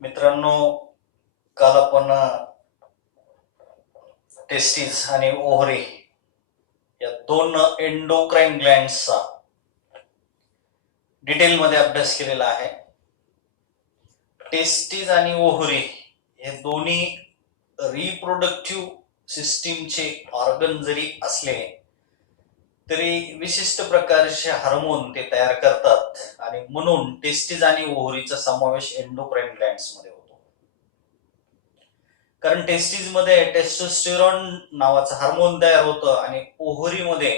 मित्रांनो, काल आपण टेस्टिस आणि ओव्हरी या दोन एंडोक्राइन ग्लँड्सचा डिटेलमध्ये अभ्यास केलेला आहे. टेस्टिस आणि ओव्हरी हे दोन्ही रिप्रोडक्टिव्ह सिस्टीमचे ऑर्गन जरी असले तरी विशिष्ट प्रकारचे हार्मोन ते तयार करतात आणि म्हणून टेस्टिस आणि ओव्हरीचा समावेश एंडोक्राइन ग्लँड्स मध्ये होतो. कारण टेस्टिस मध्ये टेस्टोस्टेरॉन नावाचं हार्मोन तयार होतं आणि ओव्हरी मध्ये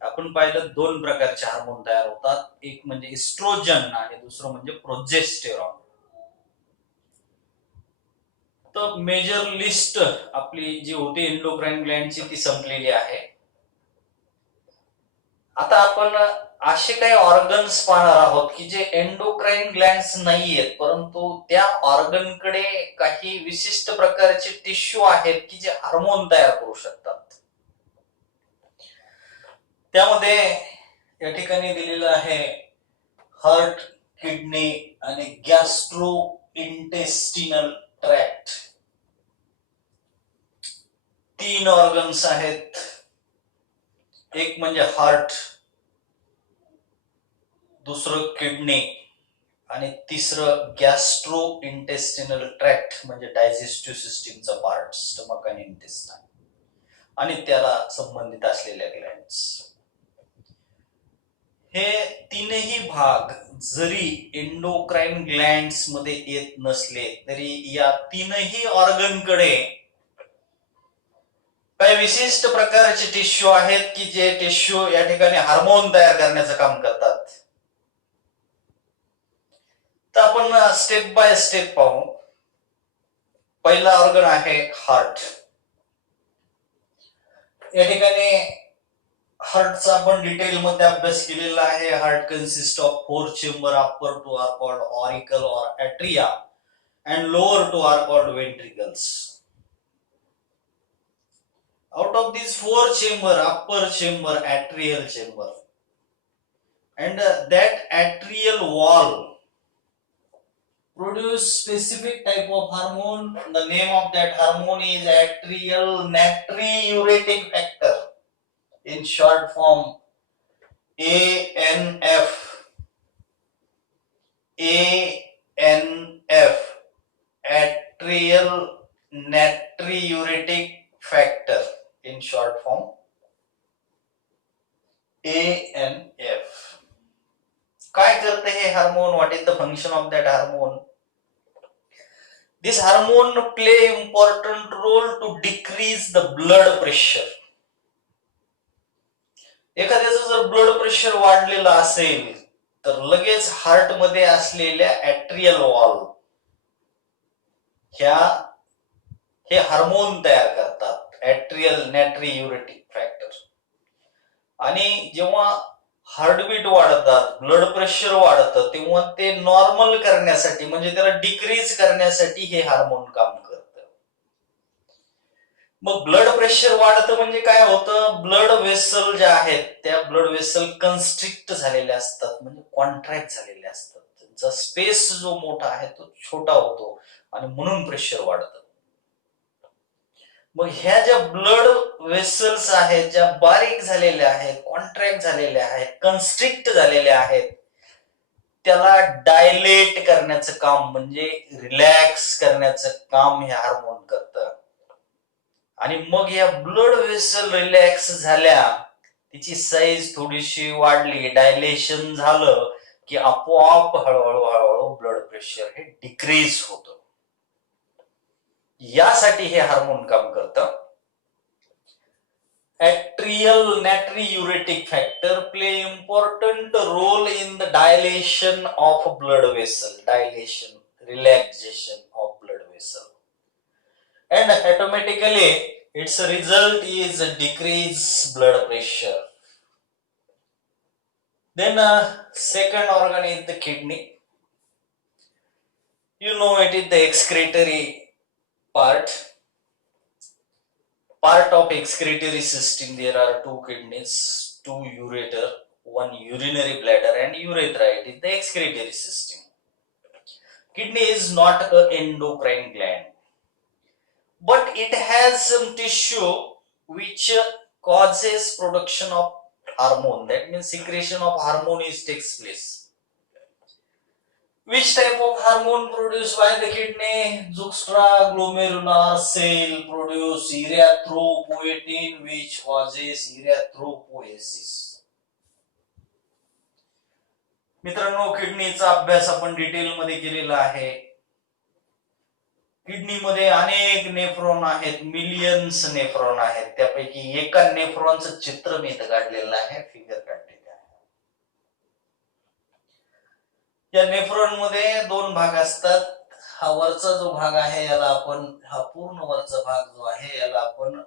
आपण पाहिलं दोन प्रकारचे हार्मोन तयार होतात, एक म्हणजे इस्ट्रोजन आणि दुसरं म्हणजे प्रोजेस्टेरॉन. तर मेजर लिस्ट आपली जी होती एंडोक्राइन ग्लँडची ती संपलेली आहे. आता आपण असे काही ऑर्गन्स पाहणार आहोत की जे एंडोक्राइन ग्लँड्स नाहीयेत, परंतु त्या ऑर्गनकडे काही विशिष्ट प्रकारचे टिश्यू आहेत की जे हार्मोन तयार करू शकतात. त्यामध्ये या ठिकाणी दिलेलं आहे हार्ट, किडनी आणि गॅस्ट्रो इंटेस्टिनल ट्रॅक्ट. तीन ऑर्गन्स आहेत. एक म्हणजे हार्ट, दुसरं किडनी आणि तिसरं गॅस्ट्रो इंटेस्टिनल ट्रॅक्ट म्हणजे डायजेस्टिव्ह सिस्टीमचा पार्ट, स्टमक आणि इंटेस्टाइन आणि त्याला संबंधित असलेल्या ग्लँड्स. हे तीनही भाग जरी एंडोक्राइन ग्लँड्स मध्ये येत नसले तरी या तीनही ऑर्गनकडे काही विशिष्ट प्रकारचे टिश्यू आहेत की जे टिश्यू या ठिकाणी हार्मोन तयार करण्याचं काम करतात. तर आपण स्टेप बाय स्टेप पाहू. पहिला ऑर्गन आहे हार्ट. या ठिकाणी हार्टचा आपण डिटेल मध्ये अभ्यास केलेला आहे. Heart consist of 4 chamber. Upper two are called auricle और atria and lower two are called ventricles. Out of these 4 chamber, upper chamber, atrial chamber, and that atrial wall produce specific type of hormone. The name of that hormone is atrial natriuretic factor, in short form ANF. ANF, atrial natriuretic factor, in short form ANF. काय करते हे hormone? What is the function of that hormone? This hormone play important role to decrease the blood pressure. एखाद्याचं जर blood pressure वाढलेलं असेल तर लगेच heart मध्ये असलेल्या ऍट्रियल वॉल हे हार्मोन तयार करतात, ऍट्रियल नॅट्रियुरेटिक फॅक्टर. आणि जेव्हा हार्टबीट वाढतात, ब्लड प्रेशर वाढतं, तेव्हा ते नॉर्मल करण्यासाठी म्हणजे त्याला डिक्रीज करण्यासाठी हे हार्मोन काम करतं. मग ब्लड प्रेशर वाढतं म्हणजे काय होतं? ब्लड वेसल ज्या आहेत त्या ब्लड वेसल कन्स्ट्रिक्ट झालेल्या असतात, म्हणजे कॉन्ट्रॅक्ट झालेल्या असतात. त्यांचा स्पेस जो मोठा आहे तो छोटा होतो आणि म्हणून प्रेशर वाढतं. मग ह्या ज्या ब्लड वेसल्स आहेत, ज्या बारीक झालेल्या आहेत, कॉन्ट्रॅक्ट झालेल्या आहेत, कन्स्ट्रिक्ट झालेल्या आहेत, त्याला डायलेट करण्याचं काम म्हणजे रिलॅक्स करण्याचं काम हे हार्मोन करतं. आणि मग या ब्लड वेसल रिलॅक्स झाल्या, तिची साईज थोडीशी वाढली, डायलेशन झालं की आपोआप हळूहळू ब्लड प्रेशर हे डिक्रीज होतं. यासाठी हे हार्मोन काम करतं. Atrial natriuretic factor play important role in the dilation of blood vessel, dilation, relaxation of blood vessel, and automatically its result is decreased blood pressure. Then second organ is the kidney. You know, it is the excretory part of excretory system. There are 2 kidneys, 2 ureter, 1 urinary bladder and urethra. It is the excretory system. Kidney is not an endocrine gland, but it has some tissue which causes production of hormone. That means secretion of hormone takes place. Which type of hormone produced by the kidney? Juxtaglomerular cell produce erythropoietin, which causes erythropoiesis. मित्रांनो, किडनीचा अभ्यास आपण डिटेलमध्ये केलेला आहे. किडनीमध्ये अनेक nephron आहेत, millions nephron आहेत. त्यापैकी एका नेफ्रॉनचं चित्र मी इथं काढलेलं आहे, फिगर काढलेलं आहे. या नेफ्रॉन मध्ये दोन भाग असतात. हा वरचा जो भाग आहे याला आपण, हा पूर्ण वरचा भाग जो आहे याला आपण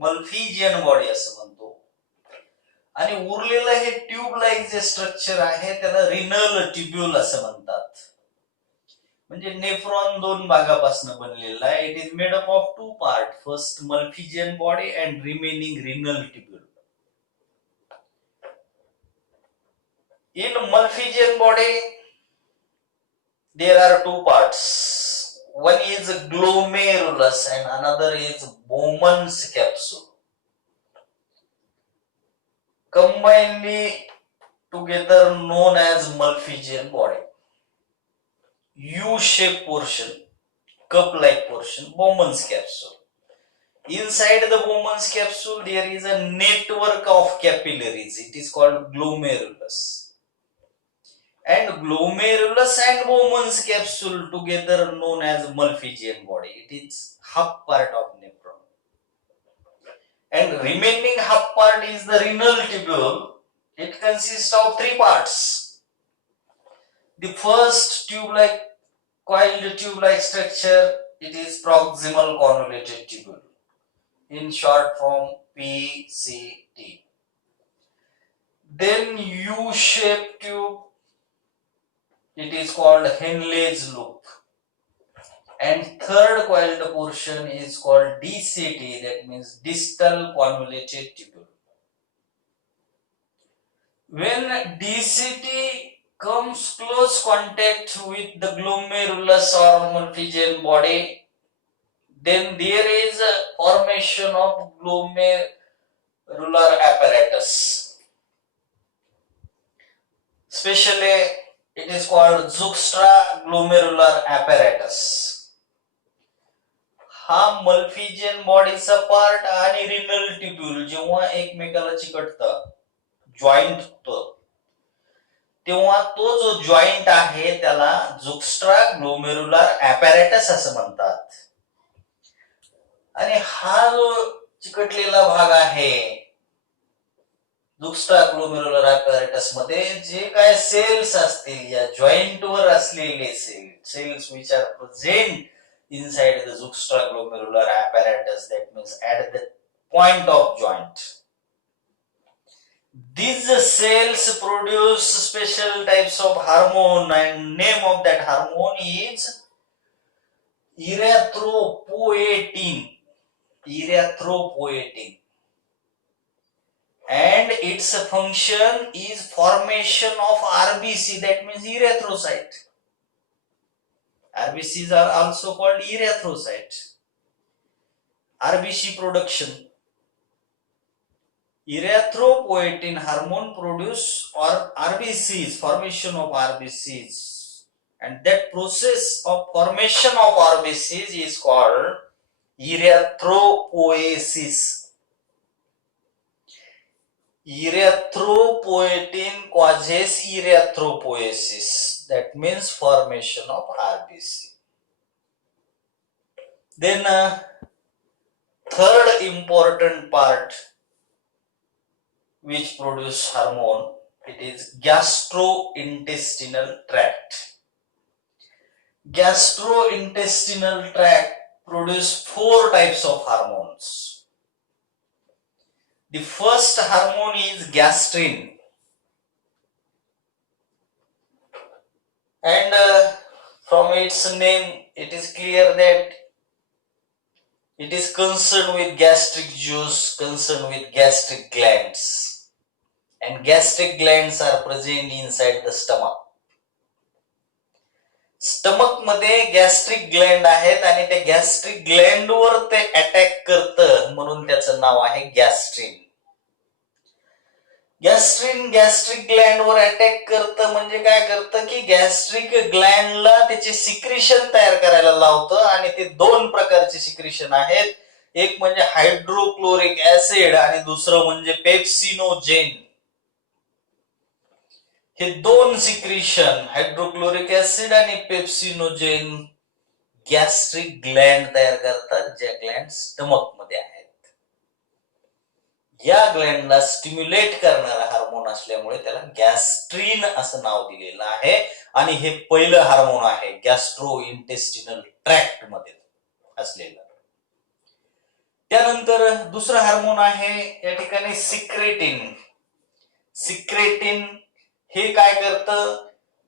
मल्फिजियन बॉडी असं म्हणतो, आणि उरलेलं हे ट्यूब लाईक जे स्ट्रक्चर आहे त्याला रिनल ट्युब्यूल असं म्हणतात. म्हणजे नेफ्रॉन दोन भागापासून बनलेला आहे. It is made up of two part, first Malpighian body and remaining renal tubule. In Malpighian body, there are two parts. One is glomerulus and another is Bowman's capsule. Combinedly together known as Malpighian body. U-shaped portion, cup-like portion, Bowman's capsule. Inside the Bowman's capsule, there is a network of capillaries. It is called glomerulus. And glomerulus and Bowman's capsule together known as Malpighian body. It is half part of nephron. And remaining half part is the renal tubule. It consists of three parts. The first tube-like, coiled tube-like structure, it is proximal convoluted tubule. In short form, PCT. Then U-shaped tube. It is called Henle's loop. And third coiled portion is called DCT, that means distal convoluted tubule. When DCT comes close contact with the glomerulus or Malpighian body, then there is a formation of glomerular apparatus. Especially it is called juxtaglomerular apparatus. हा मल्फिजियन बॉडीचा part आणि renal ट्युब्यूल जेव्हा एकमेकाला चिकटतं, joint होतं, तेव्हा तो जो joint आहे त्याला जुक्स्ट्राग्लोमेरुलर apparatus असं म्हणतात. आणि हा जो चिकटलेला भाग आहे जुक्स्ट्राग्लोमेरुलर apparatus मध्ये जे काय सेल्स असतील, या जॉइंट वर असलेले cells which are present inside the juxtaglomerular apparatus, that means at the point of joint, these cells produce special types of hormone, and name of that hormone is erythropoietin. Erythropoietin. And its function is formation of RBC, that means erythrocyte. RBCs are also called erythrocyte. RBC production. Erythropoietin hormone produce or RBCs, formation of RBCs, and that process of formation of RBCs is called erythropoiesis. Erythropoietin causes erythropoiesis, that means formation of RBC. Then third important part which produce hormone, it is gastrointestinal tract. Gastrointestinal tract produce four types of hormones. The first hormone is gastrin, and from its name it is clear that it is concerned with gastric juice, concerned with gastric glands, and gastric glands are present inside the stomach. मध्ये gastric Gland आहेत आणि त्या gastric ग्लँडवर ते attack करतं म्हणून त्याचं नाव आहे gastrin. Gastric ग्लँडवर attack करतं म्हणजे काय करतं की गॅस्ट्रिक ग्लँडला त्याचे सिक्रिशन तयार करायला लावतं आणि ते दोन प्रकारचे सिक्रिशन आहेत. एक म्हणजे हायड्रोक्लोरिक ऍसिड आणि दुसरं म्हणजे पेप्सिनोजेन. हे दोन सिक्रिशन हायड्रोक्लोरिक ऍसिड आणि पेप्सिनोजेन गॅस्ट्रिक ग्लँड तयार करतात, ज्या ग्लँड स्टमक मध्ये आहेत. या ग्लँडला स्टिम्युलेट करणारा हार्मोन असल्यामुळे त्याला गॅस्ट्रिन असं नाव दिलेलं आहे आणि हे पहिलं हार्मोन आहे गॅस्ट्रो इंटेस्टिनल ट्रॅक्ट मध्ये असलेलं. त्यानंतर दुसरं हार्मोन आहे या ठिकाणी सिक्रेटिन. सिक्रेटिन हे काय करतं,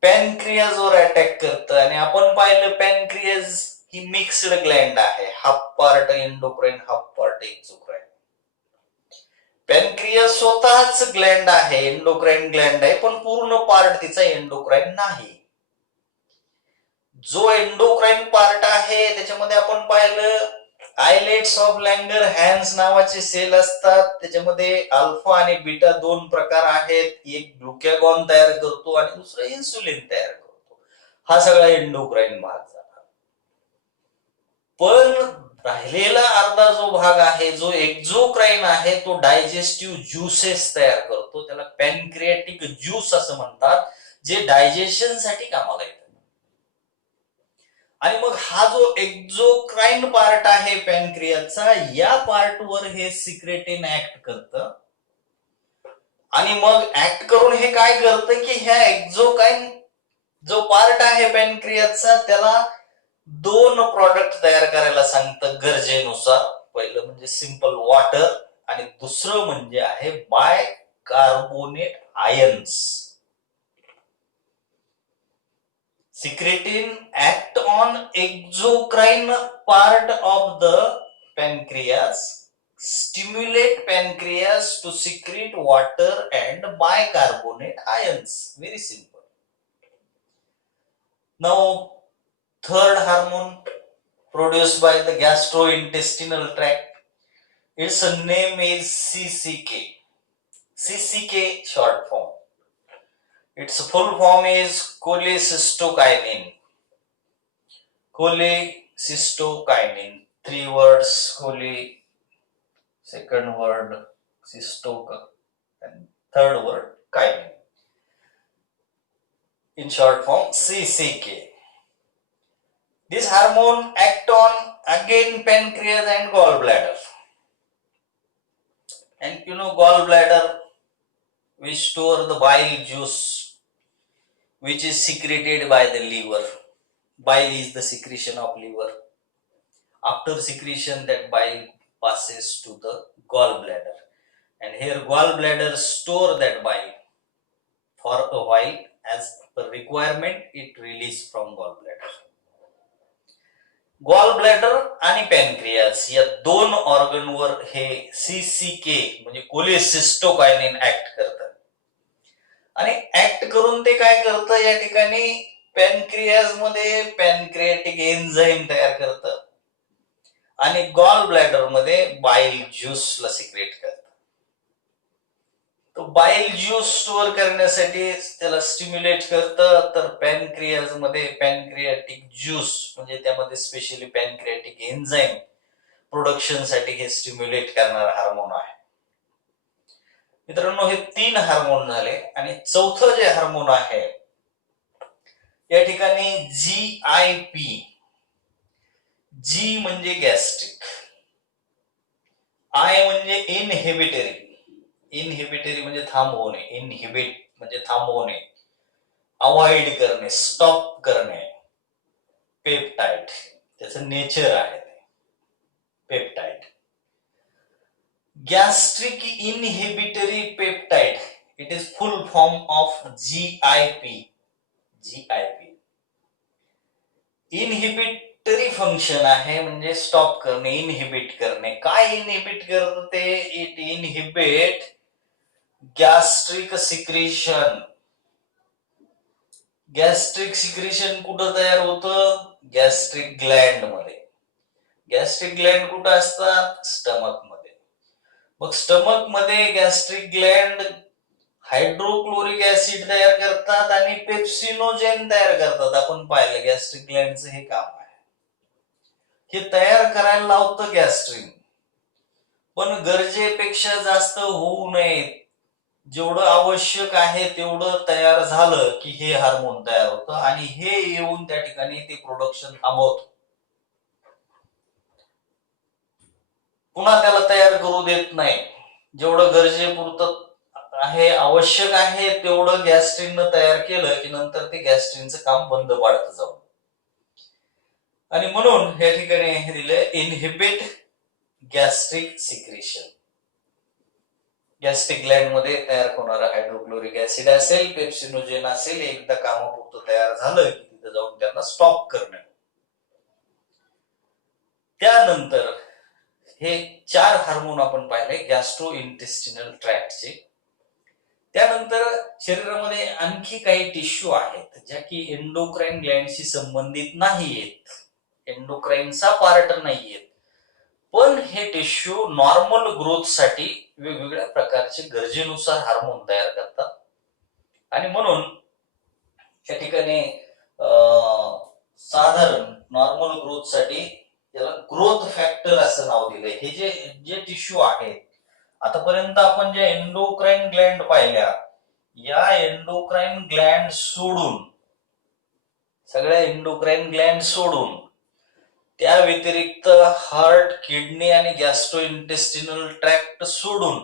पॅनक्रियाजवर अटॅक करतं आणि आपण पाहिलं पॅनक्रियाज ही मिक्स्ड ग्लँड आहे, half part endocrine half part exocrine. Pancreas स्वतःच ग्लँड आहे, एंडोक्राइन ग्लँड आहे, पण पूर्ण पार्ट तिचा एंडोक्राइन नाही. जो एंडोक्राइन पार्ट आहे त्याच्यामध्ये आपण पाहिलं आयलेट्स ऑफ लँगर हॅन्स नावाचे सेल असतात. त्याच्यामध्ये अल्फा आणि बीटा दोन प्रकार आहेत. एक ग्लुकॅगॉन तयार करतो आणि दुसरं इन्सुलिन तयार करतो. हा सगळा एंडोक्राइन भाग झाला. पण राहिलेला अर्धा जो भाग आहे, जो एक्झोक्राइन आहे, तो डायजेस्टिव्ह ज्युसेस तयार करतो. त्याला पॅनक्रियाटिक ज्यूस असं म्हणतात, जे डायजेशनसाठी कामाला येतात. आणि मग हा जो एक्झोक्राइन पार्ट आहे पॅनक्रियाचा, या पार्टवर हे सिक्रेटिन ऍक्ट करतं आणि मग ऍक्ट करून हे काय करतं की ह्या एक्झोक्राइन जो पार्ट आहे पॅनक्रियाचा त्याला दोन प्रॉडक्ट तयार करायला सांगतं गरजेनुसार. पहिलं म्हणजे सिंपल वॉटर आणि दुसरं म्हणजे आहे bicarbonate ions. Secretin act on exocrine part of the pancreas, stimulate pancreas to secrete water and bicarbonate ions. Very simple. Now, third hormone produced by the gastrointestinal tract, its name is CCK. CCK short form. Its full form is cholecystokinin. Cholecystokinin. 3 words, chole, second word, cystoka, and third word, kinin. In short form, CCK. This hormone act on again pancreas and gallbladder. And you know gallbladder, we store the bile juice which is secreted by the liver. Bile is the secretion of liver. After secretion, that bile passes to the gallbladder, and here gallbladder store that bile for a while. As per requirement, it release from gallbladder. गॉलब्लॅडर आणि पॅनक्रियास या दोन ऑर्गनवर हे CCK म्हणजे कोलेसिस्टोकायनिन act करतात आणि act करून ते काय करतं, या ठिकाणी पॅनक्रियाज मध्ये पॅनक्रियाटिक एन्झाईम तयार करतं आणि गॉल ब्लॅडर मध्ये बाईल ज्यूसला सिक्रेट करतं. तो बाईल ज्यूस स्टोअर करण्यासाठी त्याला स्टिम्युलेट करतं. तर पॅनक्रियाज मध्ये पॅनक्रियाटिक ज्यूस म्हणजे त्यामध्ये स्पेशली पॅनक्रियाटिक एन्झाईम प्रोडक्शन साठी हे स्टिम्युलेट करणारा हार्मोन आहे. मित्रांनो, हे 3 हार्मोन झाले आणि चौथं जे हार्मोन आहे या ठिकाणी GIP. G म्हणजे गॅस्ट्रिक, I म्हणजे इनहिबिटरी. इनहिबिटरी म्हणजे थांबवणे, इनहिबिट म्हणजे थांबवणे, अवॉइड करणे, स्टॉप करणे. पेप्टाइड त्याचं नेचर आहे peptide. Gastric inhibitory peptide, it is full form of GIP. GIP inhibitory function आहे म्हणजे स्टॉप करणे, इनहिबिट करणे. काय इनहिबिट करतं ते? It inhibit gastric secretion. Gastric secretion कुठं तयार होतं? गॅस्ट्रिक ग्लँड मध्ये. गॅस्ट्रिक ग्लँड कुठं असतात? स्टमक मध्ये. मग स्टमक मध्ये गॅस्ट्रिक ग्लँड हायड्रोक्लोरिक ऍसिड तयार करतात आणि पेप्सिनोजेन तयार करतात. आपण पाहिलं गॅस्ट्रिक ग्लँडचं हे काम आहे. हे तयार करायला लावतं गॅस्ट्रिन, पण गरजेपेक्षा जास्त होऊ नये. जेवढं आवश्यक आहे तेवढं तयार झालं की हे हार्मोन तयार होतं आणि हे येऊन त्या ठिकाणी ते प्रोडक्शन थांबवतं. पुन्हा त्याला तयार करू देत नाही. जेवढं गरजेपुरतं आहे, आवश्यक आहे तेवढं गॅस्ट्रिननं तयार केलं की नंतर ते गॅस्ट्रिनचं काम बंद पाडतं जाऊन. आणि म्हणून या ठिकाणी हे दिलंय, inhibit gastric secretion. Gastric Gland मध्ये तयार होणारा हायड्रोक्लोरिक ऍसिड असेल, पेप्सिनोजेन असेल, एकदा कामापुरतं तयार झालं की तिथं जाऊन त्यांना स्टॉप करणं. त्यानंतर हे 4 हार्मोन आपण पाहिले गॅस्ट्रो इंटेस्टिनल ट्रॅक्टचे. त्यानंतर शरीरामध्ये आणखी काही टिश्यू आहेत ज्या की एंडोक्राइन ग्लँडशी संबंधित नाहीयेत, एंडोक्राइनचा पार्ट नाहीयेत, पण हे टिश्यू नॉर्मल ग्रोथसाठी वेगवेगळ्या प्रकारचे गरजेनुसार हार्मोन तयार करतात. आणि म्हणून या ठिकाणी साधारण नॉर्मल ग्रोथसाठी त्याला ग्रोथ फॅक्टर असं नाव दिलंय. हे जे जे टिश्यू आहेत, आतापर्यंत आपण ज्या एंडोक्राइन ग्लँड पाहिल्या, या एंडोक्राइन ग्लँड सोडून, सगळ्या एंडोक्राइन ग्लँड सोडून, त्या व्यतिरिक्त हार्ट, किडनी आणि गॅस्ट्रो इंटेस्टिनल ट्रॅक्ट सोडून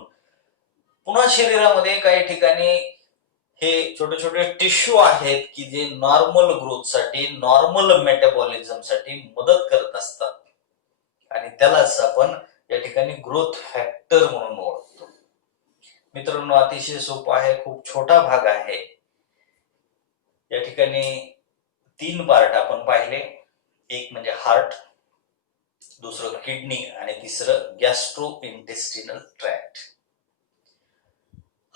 पुन्हा शरीरामध्ये काही ठिकाणी हे छोटे छोटे टिश्यू आहेत की जे नॉर्मल ग्रोथसाठी, नॉर्मल मेटाबॉलिझमसाठी मदत करत असतात आणि त्यालाच आपण या ठिकाणी ग्रोथ फॅक्टर म्हणून ओळखतो. मित्रांनो, अतिशय सोपा आहे, खूप छोटा भाग आहे. या ठिकाणी 3 पार्ट आपण पाहिले, एक म्हणजे हार्ट, दुसरं किडनी आणि तिसरं गॅस्ट्रो इंटेस्टिनल ट्रॅक्ट.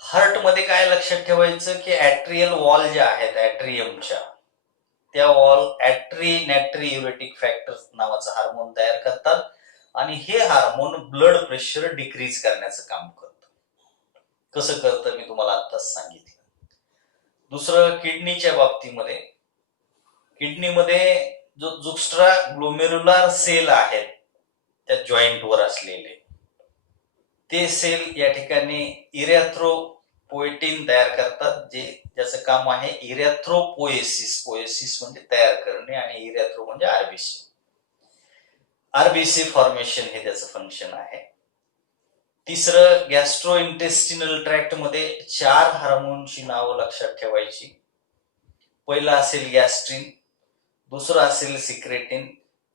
हार्ट मध्ये काय लक्षात ठेवायचं की ऍट्रियल वॉल ज्या आहेत ऍट्रियमच्या, त्या वॉल नायट्रियुरेटिक फॅक्टर नावाचं हार्मोन तयार करतात आणि हे हार्मोन ब्लड प्रेशर डिक्रीज करण्याचं काम करतं. कसं करतं मी तुम्हाला आत्ताच सांगितलं. दुसरं किडनीच्या बाबतीमध्ये, किडनीमध्ये जो जुक्स्ट्रा ग्लोमेरुलार सेल आहेत त्या जॉईंटवर असलेले, ते सेल या ठिकाणी इरॅथ्रोपोएटिन तयार करतात, जे ज्याचं काम आहे इरॅथ्रोपोएसिस. पोएसिस म्हणजे तयार करणे आणि इरॅथ्रो म्हणजे आरबीसी. आरबीसी फॉर्मेशन हे त्याचं फंक्शन आहे. तिसरं, गॅस्ट्रो इंटेस्टिनल ट्रॅक्ट मध्ये 4 हार्मोनची नावं लक्षात ठेवायची. पहिलं असेल गॅस्ट्रिन, दुसरं असेल सिक्रेटिन,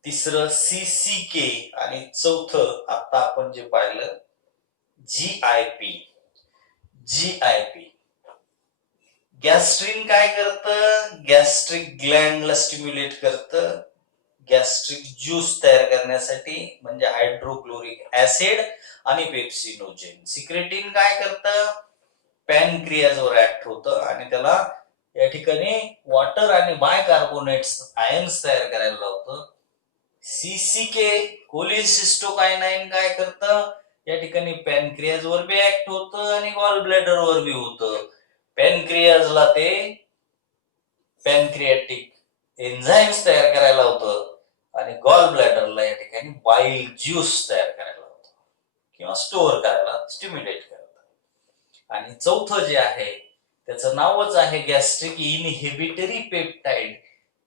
तिसरं सीसीके आणि चौथं आता आपण जे पाहिलं जीआयपी. गॅस्ट्रिन काय करतं? गॅस्ट्रिक ग्लँडला स्टिम्युलेट करतं गॅस्ट्रिक ज्यूस तयार करण्यासाठी, म्हणजे हायड्रोक्लोरिक ऍसिड आणि पेप्सिनोजेन. सिक्रेटिन काय करतं? पॅनक्रियाजवर ऍक्ट होतं आणि त्याला या ठिकाणी वॉटर आणि बायकार्बोनेट्स आयन्स तयार करायला लावतं. सीसीके कोलिसिस्टोकायनाइन काय करतं? या ठिकाणी पॅनक्रियाजवर बी ऍक्ट होतं आणि गॉल ब्लॅडरवर बी होतं. पॅनक्रियाजला ते पॅनक्रियाटिक एन्झाइम्स तयार करायला होतं आणि गॉल ब्लॅडरला या ठिकाणी बाईल ज्यूस तयार करायला होतं किंवा स्टोअर करायला स्टिम्युलेट करतं. आणि चौथं जे आहे त्याचं नावच आहे गॅस्ट्रिक इनहिबिटरी पेप्टाइड,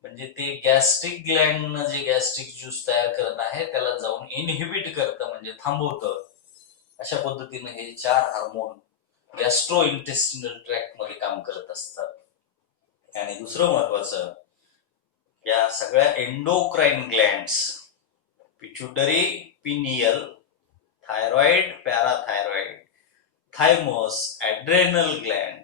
म्हणजे ते गॅस्ट्रिक ग्लँडनं जे गॅस्ट्रिक ज्यूस तयार करत आहे त्याला जाऊन इनहिबिट करतं, म्हणजे थांबवतं. अशा पद्धतीने हे 4 हार्मोन गॅस्ट्रो इंटेस्टिनल ट्रॅक्ट मध्ये काम करत असतात. आणि दुसरं महत्वाचं, या सगळ्या endocrine glands, pituitary, pineal, thyroid, parathyroid, thymus, adrenal gland,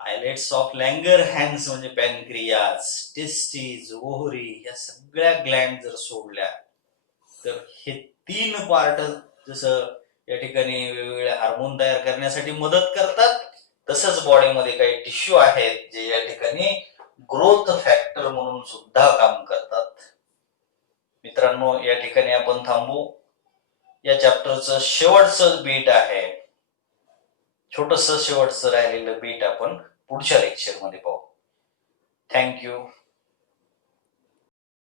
islets of Langerhans म्हणजे पॅनक्रियाज, टेस्टीज, ओव्हरी, या सगळ्या ग्लँड जर सोडल्या तर हे 3 पार्ट जसं या ठिकाणी वेगवेगळे हार्मोन तयार करण्यासाठी मदत करतात, तसंच बॉडीमध्ये काही टिश्यू आहेत जे या ठिकाणी ग्रोथ फॅक्टर म्हणून सुद्धा काम करतात. मित्रांनो, या ठिकाणी आपण थांबू. या चॅप्टरचं शेवटचं बीट आहे, छोटस शेवटचं राहिलेलं बीट आपण पुढच्या लेक्चरमध्ये पाहू. थँक्यू.